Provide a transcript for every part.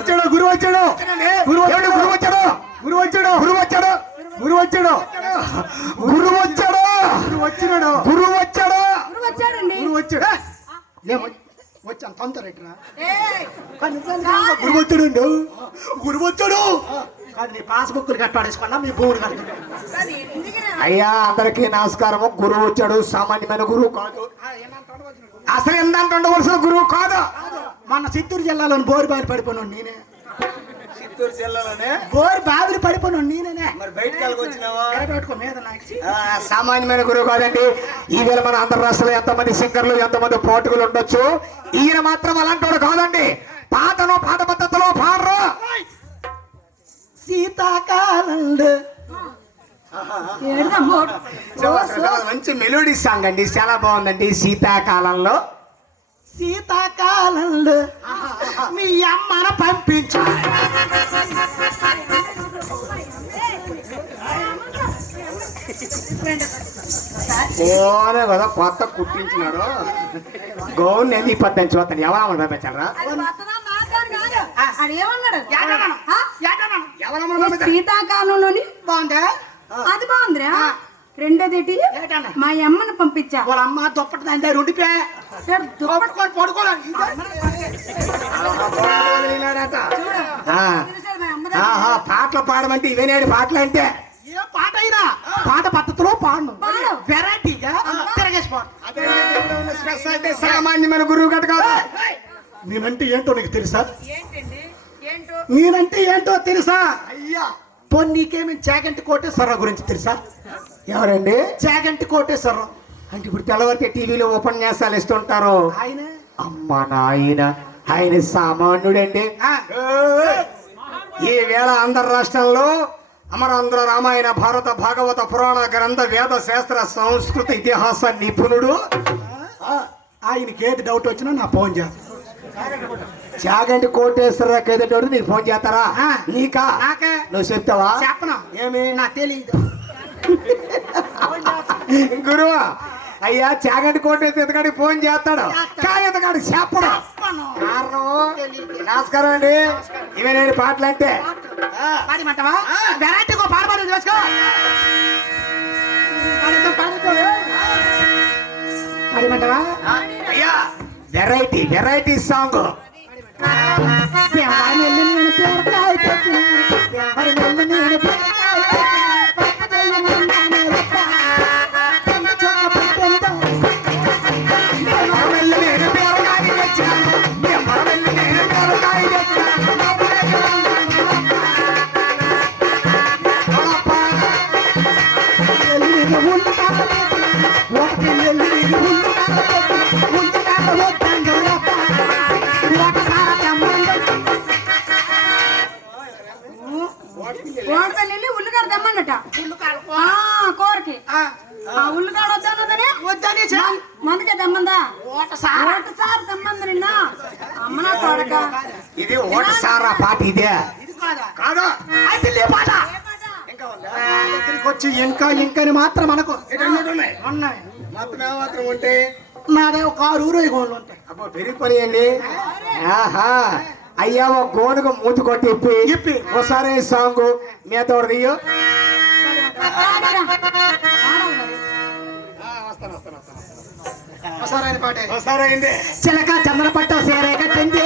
వచ్చాడు గురువు వచ్చాడు గురువు వచ్చాడు గురువు వచ్చాడు గురువు వచ్చాడు గురువు వచ్చాడు గురువు వచ్చాడు గురువు వచ్చాడు గురువు వచ్చినాడు గురువు వచ్చాడు గురువు వచ్చాడు ఏమో వచ్చాను తొందరరా గురువు వచ్చాడు గురువు వచ్చాడు కాదు నీ పాస్బుక్లు కట్టాడేసుకున్నా మీ భూములు కట్టు అయ్యా అందరికీ నమస్కారము గురువు వచ్చాడు సామాన్యమైన గురువు కాదు అసలు ఎంతంటే ఉండవలసిన గురువు కాదు మన చిత్తూరు జిల్లాలోని బోరు బావి పడిపోను నేనే చిత్తూరు జిల్లాలోనే బోరు బావిలు పడిపోను నేనే మరి బయటకు వచ్చినావా సామాన్యమైన గురువు కాదండి ఈవేళ మన ఆంధ్ర రాష్ట్రంలో ఎంతమంది సింగర్లు ఎంతమంది పోటుకులు ఉండొచ్చు ఈయన మాత్రం అలాంటి వాడు కాదండి పాటను పాట పద్ధతిలో పాడరు శీతాకాలంలో మంచి మెలోడీ సాంగ్ అండి చాలా బాగుందండి శీతాకాలంలో శీతాకాలంలో మీ అమ్మను పంపించు ఓనే కదా కొత్త కుట్టించినాడు గౌన్ ఎన్ని పద్దని చూస్తాను ఎవరమ్మను పంపించారా శీతాకాలంలోని బాగుందా అది బాగుందిరా రెండోదేటి మా అమ్మను పంపించా వాళ్ళ అమ్మ దుప్పటి దాని దగ్గర ఉండిపే పాటలు పాడమంటే ఇవేనాడు పాటలు అంటే ఏ పాట అయినా పాట పద్ధతిలో పాడను వెరైటీగా తిరగేసి సామాన్యమైన గురువు గట్ట కాదు నేనంటే ఏంటో నీకు తెలుసా నేనంటే ఏంటో తెలుసా అయ్యా నీకేమి చాగంటి కోటేశ్వరరావు గురించి తెలుసా ఎవరండి చాగంటి కోటేశ్వరరావు అంటే ఇప్పుడు తెల్లవారితే టీవీలో ఉపన్యాసాలు ఇస్తుంటారు ఆయన అమ్మ నాయన ఆయన సామాన్యుడండి ఈ వేళ ఆంధ్ర రాష్ట్రంలో అమరాంధ్ర రామాయణ భారత భాగవత పురాణ గ్రంథ వేద శాస్త్ర సంస్కృత ఇతిహాస నిపుణుడు ఆయనకి ఏది డౌట్ వచ్చినా నా ఫోన్ చేస్తా చాగంటి కోటేశ్వరరావు ఏదో నీకు ఫోన్ చేస్తారా నీకా నువ్వు చెప్తావా చెప్పను ఏమి నాకు తెలియదు గురువు అయ్యా చాగంటి కోటేశ్వరరావు ఫోన్ చేస్తాడు కాయతగాడు చెప్పడు కారణం నమస్కారం అండి ఇవే నేను పాటలు అంటే వెరైటీగా పాడబడి చేసుకో అయ్యా వెరైటీ వెరైటీ సాంగ్ ఉల్లిగడ్డ తెమ్మన్నట కోరికి ఉల్లిగడ్డ వద్దన్నదనే మందుకే తెమ్మందా ఒకసారి తెమ్మంది నిన్న అమ్మ నా కొడక ఇది ఒకసారా పాట ఇదే కాదు పాట దగ్గరికి వచ్చి ఇంకా ఇంకని మాత్రం మనకు మాత్రం ఉంటే నాదే ఒక 6 ఊరేగోళ్ళు ఉంటాయి అబ్బో పెరిగిపోయాయండి ఆహా అయ్యా ఒక గోనుకు మూతి కొట్టి ఇప్పి ఒకసారి సాంగ్ మీద దియ్యు చిలక చంద్ర పట్ట సేరే కట్టింది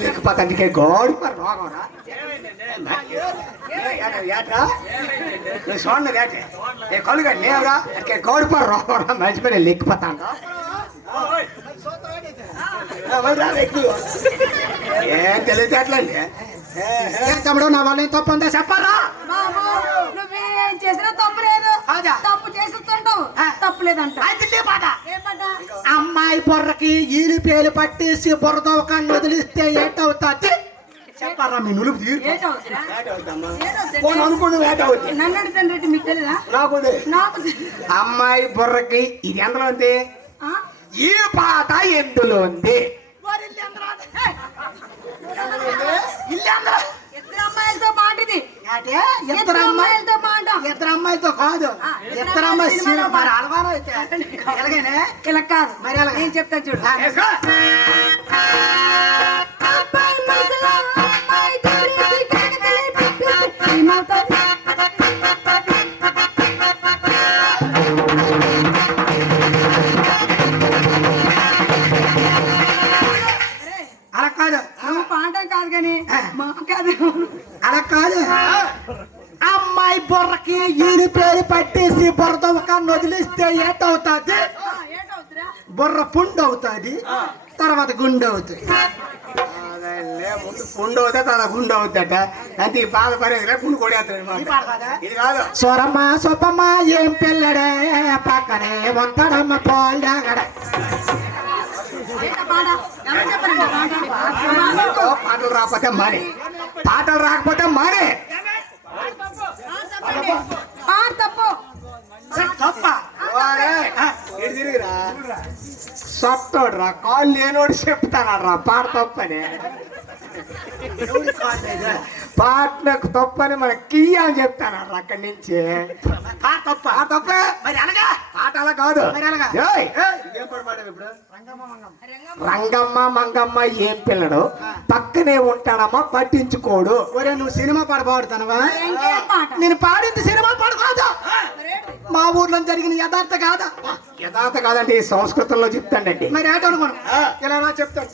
లేకపోతే గోడి పర్ రోగరా చూడండి ఏ కొలుగా లేవురా గోడి పర్ రోగరా మంచి పని లేకపోతాను ఏం తెలియట్లండి తమ్ముడు నా వాళ్ళు తప్పు ఉందా చెప్పాలా నువ్వేం చేసినా తప్పు లేదు తప్పు చేస్తుంటావు తప్పు లేదంట అమ్మాయి బొర్రకి ఈలు పేలు పట్టేసి బుర్రతో కన్ను వదిలిస్తే ఏంటవుతుంది చెప్పారా మీ నులుపు అనుకుని నన్ను తండ్రి తెలీదా? నాకు నాకు అమ్మాయి బుర్రకి ఇది ఎందులో ఉంది? ఆ? ఈ పాట ఎందులో ఉంది? వారి ఇల్లు అందరూ ఏయ్! ఇల్లు అందరూ ఇద్దరు అమ్మాయిలతో మాట ఇది. ఇద్దరు అమ్మాయిలతో మాట. ఇద్దరు అమ్మాయితో కాదు, ఇద్దరు అమ్మాయి సినిమాలో మరి అలవారం అయితే ఎలాగైనా ఇలా కాదు మరి ఎలాగ? నేను చెప్తాను చూడు. వేసుకో. అబ్బాయి ముసలా అమ్మాయి తోడేసి కనకలే పెట్టేసి ఏమవుతుంది? అలా కాదు, నువ్వు పాడటం కాదు కానీ మా కాదు. అలా కాదు. అమ్మాయి బుర్రకి ఈయన పేరు పట్టేసి బుర్రతో ఒక వదిలిస్తే ఏటవుతుంది? ఏంటవుతురా? బుర్ర పుండు అవుతుంది, తర్వాత గుండె అవుతుంది. అదేలే, ముందు పుండు అవుతా తర్వాత గుండు అవుతాట. అంటే ఈ బాధ పరేదిలే పుండు కొడేస్తాడు ఇది కాదు. సొరమ్మ సొప్పమ్మ ఏం పిల్లడే పక్కనే వంతడమ్మ పోల్డాగడ. ఏంటా పాట? ఎవరు చెప్పారండి పాట? పాటలు రాకపోతే మానే, పాటలు రాకపోతే మానే. పాట తప్పు. తప్ప సొత్తోడ్రా కాళ్ళు లేనోడు చెప్తానరా పాట తప్పని. పాటలకు తప్పని మన కియ్య అని చెప్తానరా అక్కడి నుంచి. తప్ప ఆ తప్పే మరి అనగా పాట అలా కాదు. మరి ఎలాగా? ఏయ్! రంగమ్మ మంగమ్మ ఏం పిల్లడు పక్కనే ఉంటాడమ్మా పట్టించుకోడు. ఒరే నువ్వు సినిమా పాట పాడుతానవా? ఇంకేం పాట? నేను పాడింది సినిమా పాట కాదు, మరేంటి? మా ఊర్లో జరిగిన యథార్థ కాదా? యథార్థ కాదండి, సంస్కృతంలో చెప్తాండండి. మరి ఏటనుకోను ఇలా చెప్తాను.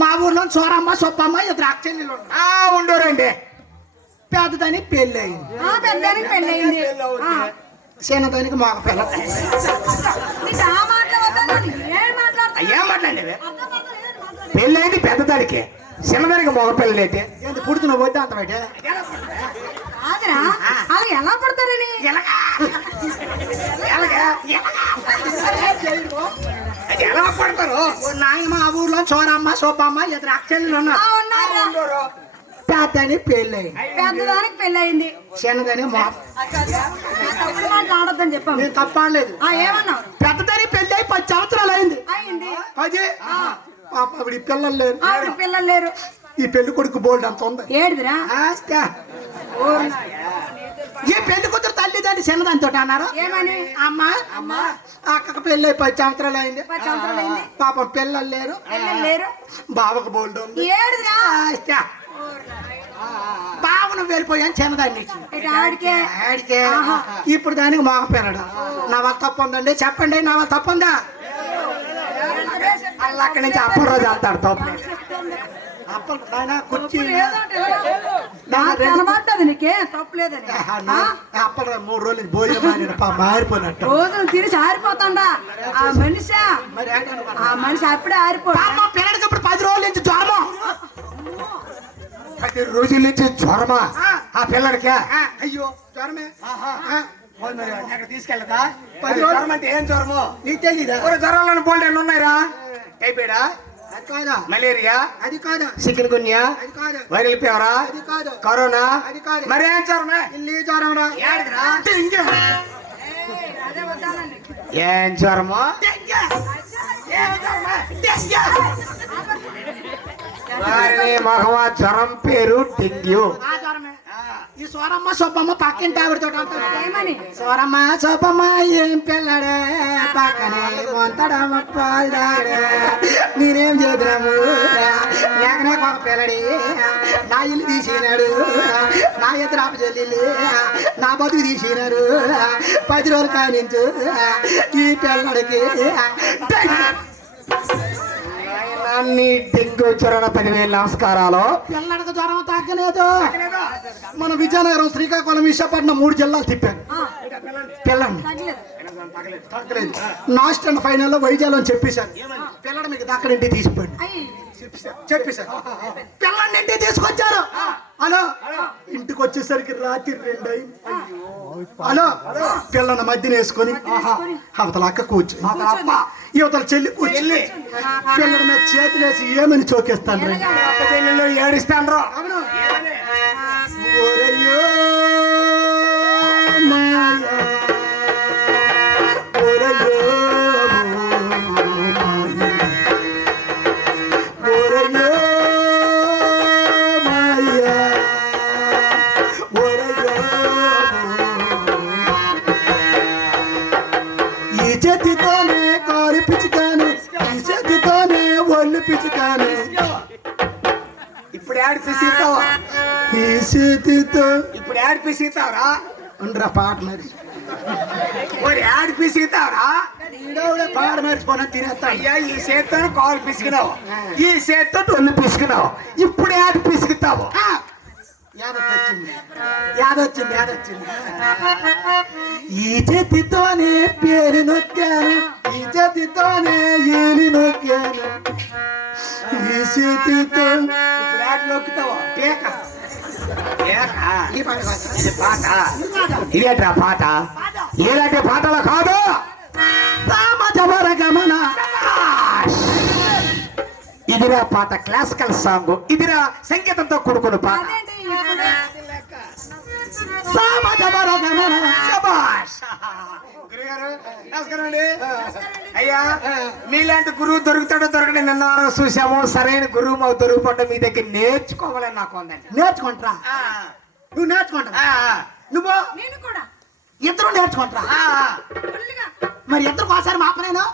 మా ఊర్లో సోరమ్మ సొప్పమ్మ ఇద్దరు అక్షలు ఉండరండి. పెద్దదానికి పెళ్ళి అయింది, పెద్దానికి పెళ్ళయింది. చిన్నదానికి మగ పిల్ల. నీకు ఆ మాటలు వద్దని ఏం మాట్లాడుతున్నావు? అయ్యా మాట్లాడి అర్థం అర్థం ఏం మాట్లాడు? పెళ్ళైంది పెద్దదానికి, చిన్నదానికి మగ పిల్లలైతే ఏంటి పుడుతున్న పోతే అంత బయట కాదురా, అలా ఎలా పడతారని? ఎలా పడతారు? నాయన మా ఊర్లో సోరమ్మ సోపమ్మ ఇద్దరు అక్షలు ఉన్నారు. ఉన్నారా? పెద్దని పెళ్ళి అయింది, పెద్దదానికి పెళ్ళయింది. చిన్నదని మగ. తప్పుడు మాట్లాడొద్దని చెప్పాము. నేను తప్పలేదు. ఏమన్నావు? పెద్దదానికి పెళ్ళి అయి 10 సంవత్సరాలు అయింది. అయింది. 10 పాప ఆవిడ పిల్లలు లేరు. ఆవిడ పిల్లలు లేరు. ఈ పెళ్లి కొడుకు బోల్డ్ అంత ఉంది. ఏడుదిరా? ఆస్తా. ఈ పెళ్లి కూతురు తల్లిదండ్రి చిన్నదానితో అన్నారు. ఏమని? అమ్మ అక్కకు పెళ్ళి 10 సంవత్సరాలు అయింది. 10 సంవత్సరాలు అయింది. పాపం పిల్లలు లేరు. పిల్లలు లేరు. బావకు బోల్డ్ ఉంది. ఏడుదిరా? ఆస్తా. బావను వెళ్ళిపోయాను చిన్నదాన్ని ఇచ్చింది. ఇటు ఆడికే. ఆడికే. ఇప్పుడు దానికి మగ పిల్లడు. నా వల్ల తప్పు ఉందండి చెప్పండి, నా వల్ల తప్పు ఉందా? అలా అక్కడి నుంచి అప్పుడు రోజు వెళ్తాడు తప్పు. అప్పలు నాయనా కుర్చీ కనబడ్డది నీకే తప్పు లేదని. అప్పలు 3 రోజులు భోజనం మారిపోయినట్టు. రోజులు తిని ఆరిపోతాడా ఆ మనిషి? మరి ఆ మనిషి అప్పుడే ఆరిపోతా. పిల్లడికి ఇప్పుడు 10 రోజుల నుంచి జ్వరము. 10 రోజుల నుంచి జ్వరమా ఆ పిల్లడికి? అయ్యో జ్వరమే. తీసుకెళ్ళదా? 10 రోజులు జ్వరం అంటే ఏం జ్వరము నీకు తెలీదా? జ్వరాలను బోల్డ్ ఎన్ని ఉన్నాయిరా? టైఫాయిడా, అది కాదా, మలేరియా, అది కాదా, చికెన్ గున్యా, అది కాదు, వైరల్ ఫీవరా, అది కాదు, కరోనా, అది కాదు. మరి ఏం జ్వరమే? ఇల్లు జ్వరం రా. అదే వద్దానండి. ఏం జ్వరము? వారిని మగవా జ్వరం పేరు డెంగ్యూ. ఆ జ్వరమే. ఈ సోరమ్మ సోపమ్మ పక్కింటి ఆవిడతో అంటారు. ఏమని? సోరమ్మ సోపమ్మ ఏం పిల్లడే పక్కనే వంతడమ్మ పాల్దాడే. నేనేం చేద్దాము లేకనే ఒక పిల్లడి నా ఇల్లు తీసినాడు, నా ఇద్దరు చెల్లెళ్ళు నా బతుకు తీసినారు. 10 రోజులు కానించు ఈ పిల్లడికి నీ డెంగ్యూ జ్వరం 10,000 నమస్కారాలు. పిల్లడికి జ్వరం తగ్గలేదు. మన విజయనగరం, శ్రీకాకుళం, విశాఖపట్నం 3 జిల్లాలు తిప్పాను. పిల్లని తగ్గలేదు. తగ్గలేదు. లాస్ట్ అండ్ ఫైనల్ లో వైజాగ్ అని చెప్పేశారు. పిల్లడు మీకు దక్కడి ఇంటికి తీసిపోయింది అయ్యి చెప్పేశారు. పిల్లల్ని ఇంటికి తీసుకొచ్చారు. హలో ఇంటికి వచ్చేసరికి రాత్రి 2 అయింది. హలో పిల్లల మధ్యన వేసుకొని అవతల అక్క కూర్చు, యువతల చెల్లి కూర్చుంది. పిల్లల మీద చేతులు వేసి ఏమని చోకేస్తాను ఏడిస్తాను. ఓరయ్యో పిసుకుతావా ఈ చేతితో ఇప్పుడు యాడ్ పిసుకుతావరా ఉండరా పాట మరి మరి యాడ్ పిసుకుతావరా ఈడోడే పాట మర్చిపోయినా తినేస్తా అయ్యా ఈ చేత్తో కాలు పిసుకున్నావు ఈ చేత్తో ఒళ్ళు పిసుకున్నావు ఇప్పుడు యాడ్ పిసుకుతావు యాదొచ్చింది ఈ చేతితోనే పేరు నొక్కాను ఈ చేతితోనే ఏలి నొక్కాను ఈ చేతితో ఇప్పుడు యాడ్ నొక్కుతావా పేక ఈ పాట కాదు. ఇది పాట ఇదేట్రా పాట ఏలాంటి పాటలు కాదు రామజవర గమన ఇదిరా పాట క్లాసికల్ సాంగ్ ఇదిరా సంగీతంతో కూడుకున్న పాట అదేంటి ఇప్పుడు? రామజవర గమన శభాష్. గురుగారు నమస్కారం అండి అయ్యా మీలాంటి గురువు దొరుకుతాడో దొరకడే నిన్న చూసాము సరైన గురువు మాకు దొరికిపోతే మీ దగ్గర నేర్చుకోవాలని నాకు ఉందండి నేర్చుకుంటారా నువ్వు నేర్చుకుంటారా నువ్వు నేను కూడా ఇద్దరు నేర్చుకుంటారా ఫుల్గా. మరి ఇద్దరు ఒకసారి మాపలేను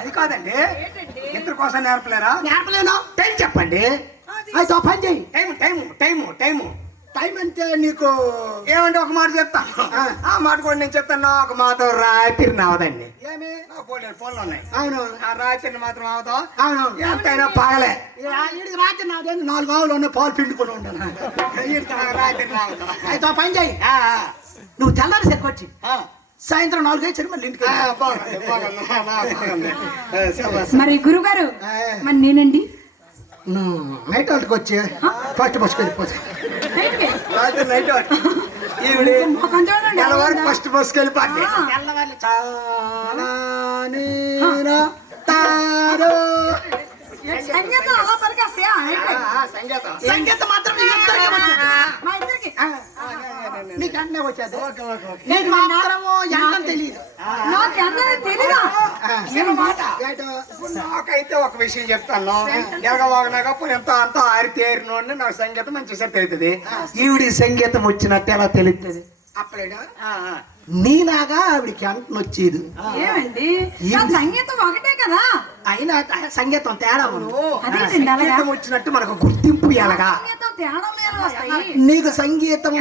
అది కాదండి ఏంటండి? ఇద్దరు కోసం నేర్పలేరా నేర్పలేను టైం చెప్పండి అయితే ఒక పని చెయ్యి టైము టైం అంటే నీకు ఏమంటే ఒక మాట చెప్తా ఆ మాట కూడా నేను చెప్తాను ఒక మాట రాత్రి అవదండి ఏమి ఫోన్లు ఉన్నాయి అవును ఆ రాత్రి మాత్రం అవదా అవును ఎంతైనా పాగలే ఈడికి రాత్రి నాదేంటి 4 ఆవులు ఉన్నాయి పాలు పిండుకొని ఉండను రాత్రి రావదా అయితే ఒక పని చెయ్యి నువ్వు తెల్లారి సరికొచ్చి సాయంత్రం 4 అయ్యి మళ్ళీ ఇంటికి మరి గురుగారు మరి నేనండి నైట్ అవుట్కి వచ్చి ఫస్ట్ బస్కి వెళ్ళిపోతాయి బయటికి. రాత్రి నైట్ ఈవిడి మొఖం చూడండి. తెల్లవారు ఫస్ట్ బస్కి వెళ్ళిపోద్ది తెల్లవాళ్ళు చాలా నీరా తారో. సంగీతం అలా పలికేస్తాయా? ఏంటి? సంగీతం మాత్రం నీకు ఇద్దరికీ వచ్చేది. మా ఇద్దరికి నీకు అన్నీ వచ్చేది నీకు మాత్రము ఎంతం తెలియదు నాకు అందరూ తెలీదా? నాకైతే ఒక విషయం చెప్తాను ఎగవాగనగా ఎంత అంత ఆరితేరినోడిని నాకు సంగీతం మంచిగా తెలుస్తుంది ఈవిడి సంగీతం వచ్చినట్టు ఎలా తెలుస్తుంది అప్పుడేనా నీలాగా ఆవిడికి అంతం వచ్చేది ఏమండి నా సంగీతం ఒకటే కదా. అయినా సంగీతం తేడా ఉంది. అదేంటండి అలాగా? సంగీతం వచ్చినట్టు మనకు గుర్తింపు ఎలాగా సంగీతం తేడా లేదు వస్తాయి. నీకు సంగీతం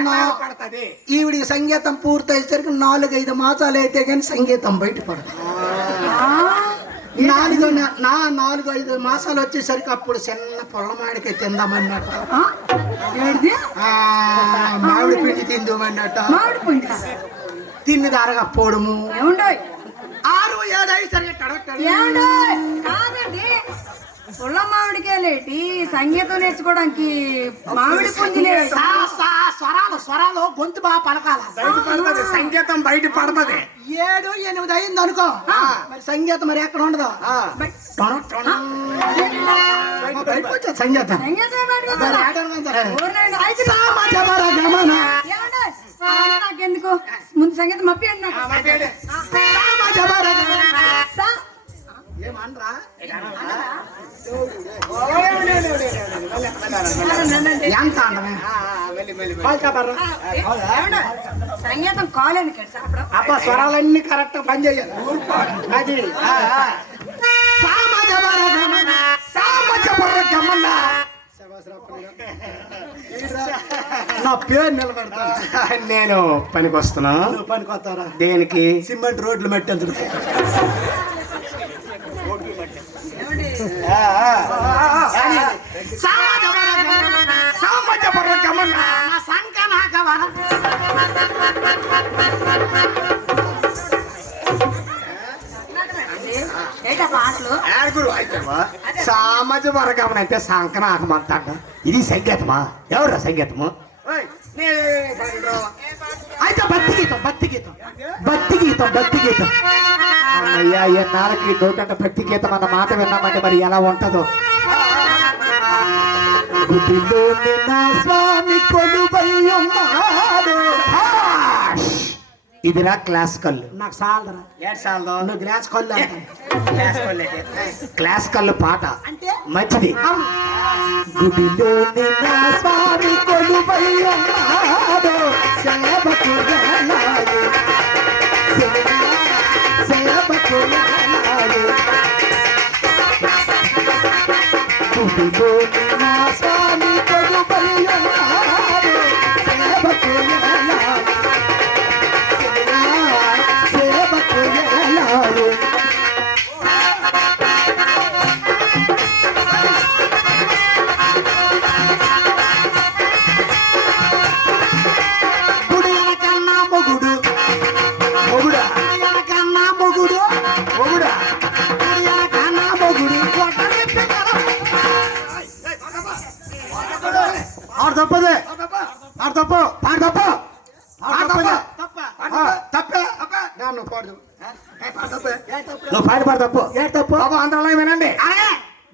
పడుతుంది ఈవిడికి సంగీతం పూర్తయ్యేసరికి 4-5 మాసాలు అయితే కానీ సంగీతం బయటపడదు. ఆ, 4-5 మాసాలు వచ్చేసరికి అప్పుడు చిన్న పొల్లమాడికి తిందామన్నట్టు ఆ, ఏంటిది? మామిడి పిండి తిందామన్నట్ట మామిడి పుంట తిన్ని దారగా పోవడము ఏముండోయ్ 6-7 అయ్యేసరికి ఏముండోయ్ కాదండి పుల్ల మామిడికాయలేటి సంగీతం నేర్చుకోవడానికి మామిడి పుంజులేటి స్వరాలు గొంతు బాగా పలకాల పడుతుంది సంగీతం బయట పడుతుంది 7-8 అయింది అనుకో మరి సంగీతం మరి ఎక్కడ ఉండదు బయటకు వచ్చేది సంగీతం సంగీతం మరి ఏడనుకుంటారు? ఊరినండి. అయితే సామజవర గమన ఏముండోయ్? నాకెందుకు ముందు సంగీతం మప్పియండి నాకు. సామజవర గమన. సా- ఏమనరా అనండి. ఎంత అంటమే ఏమండోయ్? సంగీతం కాల్ ఎందుకు సాపడం? అబ్బా స్వరాలన్నీ కరెక్ట్ పని చేయాలి అది సామజవర గమన. నా పేరు నిలబెడతా నేను పనికి వస్తున్నా పనికొస్తారా దేనికి సిమెంట్ రోడ్లు మెట్టేందుకు ఏంటా పాటలు? సామాజ వర్గం అంటే సంకన ఆకమంతాడ ఇది సంగీతమా ఎవరా సంగీతము అయితే భక్తి గీతం అయ్యా ఎన్నాళ్ళకి నూటంట భక్తి గీతం అన్న మాట విన్నామంటే మరి ఎలా ఉంటదో గుడిలోని నా స్వామి కొలువై ఉన్నాడు. ఇదిరా క్లాస్ కళ్ళు నాకు సాలరా నువ్వు గ్లాస్ కొల్లు క్లాస్ కళ్ళు పాట అంటే మంచిది గుడిలోని నా స్వామి కొలువై ఉన్నాడు సేవకు వెళ్ళాలి సేవకు వెళ్ళాలి గుడిలోని నా స్వామి కొలువై తప్పే నువ్వు పాడు నువ్వు పాడిపాడు తప్పు ఏ తప్పు బాబు అందరూ వినండి అలాగే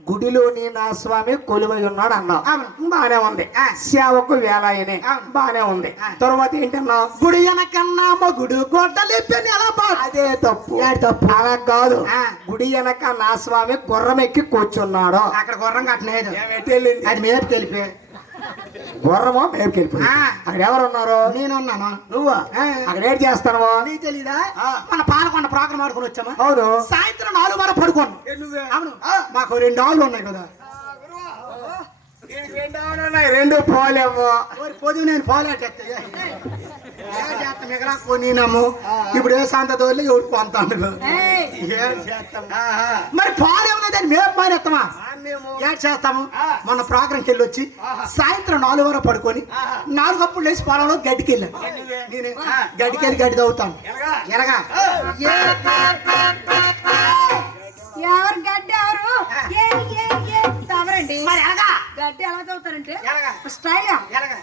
గుడిలోని నా స్వామి కొలువై ఉన్నాడు అన్నావు బానే ఉంది సేవకు వేలాయనే బానే ఉంది తర్వాత ఏంటన్నావు గుడి వెనకన్నా మగుడు గొడ్డలిప్పని ఎలా పాడు అదే తప్పు అలా కాదు గుడి వెనక నా స్వామి గుర్రం ఎక్కి కూర్చున్నాడు అక్కడ గుర్రం కట్టలేదు ఎటు వెళ్ళింది? అది మేపుకి వెళ్ళిపోయి గుర్రమో మేపుకెళ్ళిపోయి అక్కడ ఎవరు ఉన్నారు నేనున్నాను నువ్వు అక్కడ ఏం చేస్తాను నీకు తెలీదా మన పాలకొండ ప్రోగ్రామ్ ఆడుకుని వచ్చామా అవును సాయంత్రం 4 వరకు పడుకోండి అవును మాకు 2 ఆవులు ఉన్నాయి కదా రెండు పోలేము పొద్దు నేను ఫాలో మిగతా కొనినాము ఇప్పుడు ఏ సంత తోలి ఎవరు పొంతాను ఏం చేస్తాం మరి ఫాలో దాన్ని మేము మానేస్తామా ఏం చేస్తాము మొన్న ప్రోగ్రాంకి వెళ్ళి వచ్చి సాయంత్రం 4 వరకు పడుకొని 4 అప్పుడు లేచి పొలంలో గడ్డికి వెళ్ళాను నేను గడ్డికి వెళ్ళి గడ్డి తవ్వుతాను ఎలాగా ఎవరు గడ్డి ఎవరు తవరండి మరి ఎలాగా గడ్డి ఎలా చదువుతారంటే ఎలాగా స్టైల్ ఎలాగా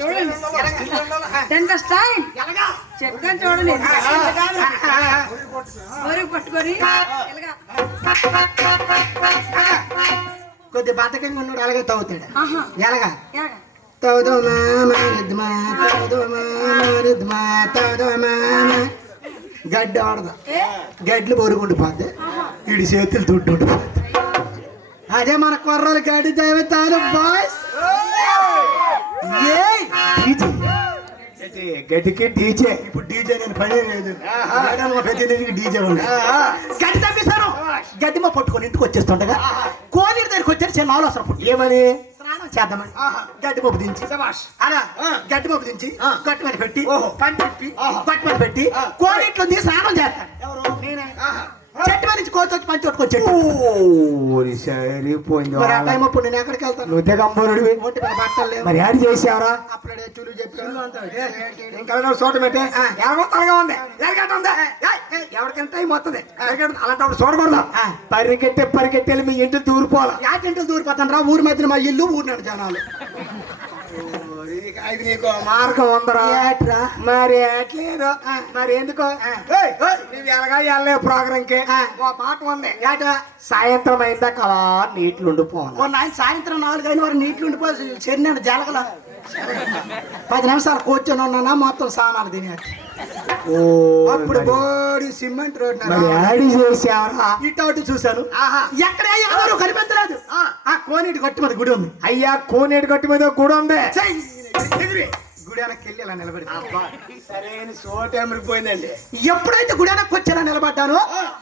చూడండి స్టైల్ ఎలాగా చెప్తాను చూడండి ఊరికి పట్టుకొని ఎలాగా కొద్ది బద్దకంగా ఉన్నాడు అలాగే తవ్వుతాడు ఆహా. ఎలాగా ఎలాగా గడ్డి ఆడదు ఏ? గడ్లు బొరుగుండిపోద్ది వీడి చేతులు దుడ్డు ఉండిపోద్ది అదే మన కుర్రలు గడ్డి దేవతాలు బాయ్స్ గడ్డికి డీజే ఇప్పుడు డీజే నేను పని లేదు ప్రతినిధికి డీజే ఉంది గడ్డి తప్పిస్తాను గడ్డి మా పట్టుకొని ఇంటికి వచ్చేస్తుండగా కోనేరు దగ్గరికి వచ్చారు చిన్న ఆలోచన పుట్టి ఏమని స్నానం చేద్దామని గడ్డి పప్పు దించి అలా గడ్డి పప్పు దించి గట్టి మీద పెట్టి పని తిప్పి గట్టి మీద పెట్టి కోనేట్లో దిగి స్నానం చేస్తాను నేనే చెట్టు మీద నుంచి కోచి వచ్చి పంచి కొట్టుకొచ్చాడు సరిపోయింది మరి ఆ టైం అప్పుడు నేను ఎక్కడికి వెళ్తాను నువ్వు తెగంబరుడివి ఒంటి మీద బట్టలు లేవు మరి యాడ్ చేసావరా అప్పుడే చూలు చెప్పి ఇంకా చోట పెట్టి ఎలాగొత్తగా ఉంది ఎరగట్ట ఉంది ఎవరికంత టైం వస్తుంది అలాంటప్పుడు చూడకూడదు పరిగెట్టి మీ ఇంటి దూరిపోవాలి యాటింటికి దూరిపోతాను రా ఊరి మధ్యన మా ఇల్లు ఊరినాడు జనాలు అది నీకు మార్గం ఉందరా ఏట్రా మరి ఎట్లేదు మరి ఎందుకో నువ్వు ఎలాగా వెళ్ళే ప్రోగ్రామ్ కి ఓ మాట ఉంది ఏట సాయంత్రం అయిందాక అలా నీటిలో ఉండిపోవాలి ఓ నాయన సాయంత్రం 4 అయిన వరకు నీటిలో ఉండిపోయి చెరినాడు జలగల 10 నిమిషాలు కూర్చొని ఉన్నానా మొత్తం సామాన్లు తినేది అప్పుడు బోడి సిమెంట్ రోడ్ మరి యాడ్ చేసావరా ఇటు చూశాను ఎక్కడ ఎవరు కనిపించలేదు ఆ కోనేటి గట్టి మీద గుడి ఉంది అయ్యా కోనేటి గట్టి మీద గుడి ఉంది గుడి వెనక్కి వెళ్ళి అలా నిలబడి సరైన సోటేమరిపోయిందండి ఎప్పుడైతే గుడి వెనక్కి వచ్చి అలా నిలబడ్డానో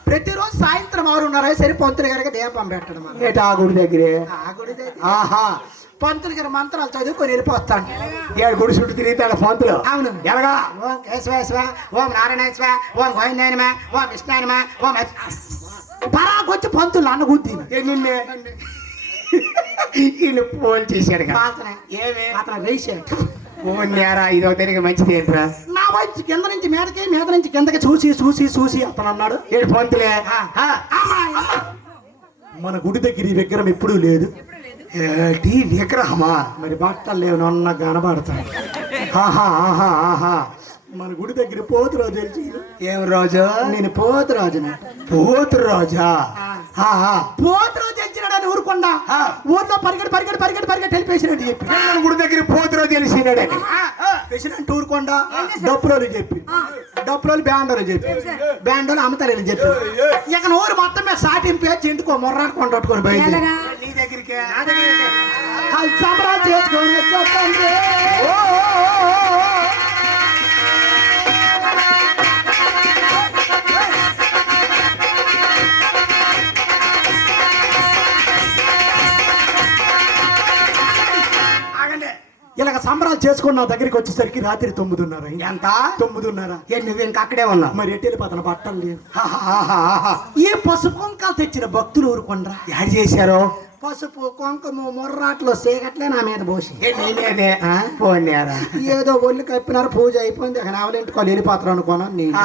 ప్రతిరోజు సాయంత్రం 6:30 సరి పంతులు గారికి దీపం పెట్టడం ఏట ఆ గుడి దగ్గరే ఆ గుడి దగ్గర ఆహా పంతులు గారి మంత్రాలు చదువుకొని వెళ్ళిపోతాను ఏడు గుడి చుట్టూ తిరుగుతాడు పంతులు అవును ఎలాగా ఓం కేశవేశ్వ ఓం నారాయణేశ్వ ఓం గోవిందాయనమ ఓం విష్ణాయనమ ఓం పరాకొచ్చి పంతులు అన్న గుద్ది నిన్నే ఈయన పోల్ చేశాడు ఏమే అతను రేసాడు నేరా ఇదో తిరిగి మంచిది ఏంట్రా నా వైపు కింద నుంచి మీదకి మీద నుంచి కిందకి చూసి అతను అన్నాడు ఏడు పంతులే మన గుడి దగ్గర ఈ విగ్రహం ఎప్పుడూ లేదు ఏటి విగ్రహమా మరి బట్టలు లేవు నన్న కనబడతాయి ఆహా ఆహా ఆహా మన గుడి దగ్గర పోతు రోజు తెలిసి ఏం రోజు నేను పోతు రాజుని పోతు రోజా పోతు రోజు తెలిసినాడని ఊరుకుండా ఊర్లో పరిగెట్టి వెళ్ళిపేసినట్టు చెప్పి గుడి దగ్గర పోతు రోజు తెలిసినాడని ప్రెసిడెంట్ ఊరుకుండా డప్పులోలు చెప్పి డప్పులోలు బ్యాండోలు చెప్పి బ్యాండోలు అమ్మతారు చెప్పి ఇక ఊరు మొత్తం మీద సాటింపు వేసి ఇంటికో మొర్రాడు కొండొట్టుకొని బయట నీ దగ్గరికి సంబరాలు చేసుకొని వచ్చేస్తాండి. ఇలాగ సంబరాలు చేసుకుని నా దగ్గరికి వచ్చేసరికి రాత్రి 9:30 ఎంత 9:30 నువ్వు ఇంకా అక్కడే ఉన్నావు మరి ఎటు వెళ్ళిపోతాను బట్టలు లేవు ఈ పసుపు కుంకాలు తెచ్చిన భక్తులు ఊరుకుండ్రా యాడ్ చేశారు పసుపు కుంకుమ మొర్రాట్లో సేగట్లే నా మీద పోసి నేనే పోన్యారా ఏదో ఒళ్ళు కప్పినారు పూజ అయిపోయింది ఇక నావలింటికి వాళ్ళు వెళ్ళిపోతారు అనుకోను నేను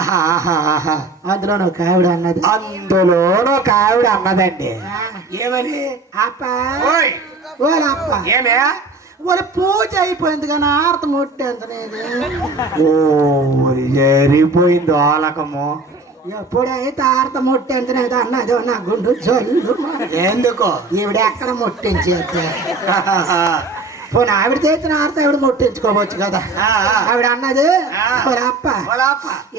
అందులో ఒక ఆవిడ అన్నది అందులో ఒక ఆవిడ అన్నదండి ఏమని అప్ప ఓయ్ ఓ అప్ప ఏమే ఒరే పూజ అయిపోయింది కానీ ఆరత ముట్టేంతనేది ఓ జరిపోయింది ఆలకము. ఎప్పుడైతే ఆరత ముట్టేంతనేది అన్నదో నా గుండు జల్లు ఎందుకో ఈవిడ ఎక్కడ ముట్టించేది పోనీ ఆవిడ చేసిన ఆరత ఆవిడ ముట్టించుకోవచ్చు కదా. ఆవిడ అన్నది "ఒరే అప్ప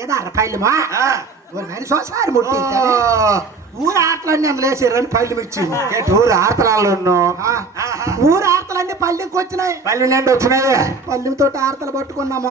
ఏదో అరపైలమా ఒకసారి ముట్టించాను ఊరు ఆటలన్నీ నేను లేచారని పల్లెం ఇచ్చింది. ఊరు ఆర్తలాల్లో ఊరు ఆటలన్నీ పల్లెంకి వచ్చినాయి. పల్లె నుండి వచ్చినాయి. పల్లెంతో ఆరతలు పట్టుకున్నాము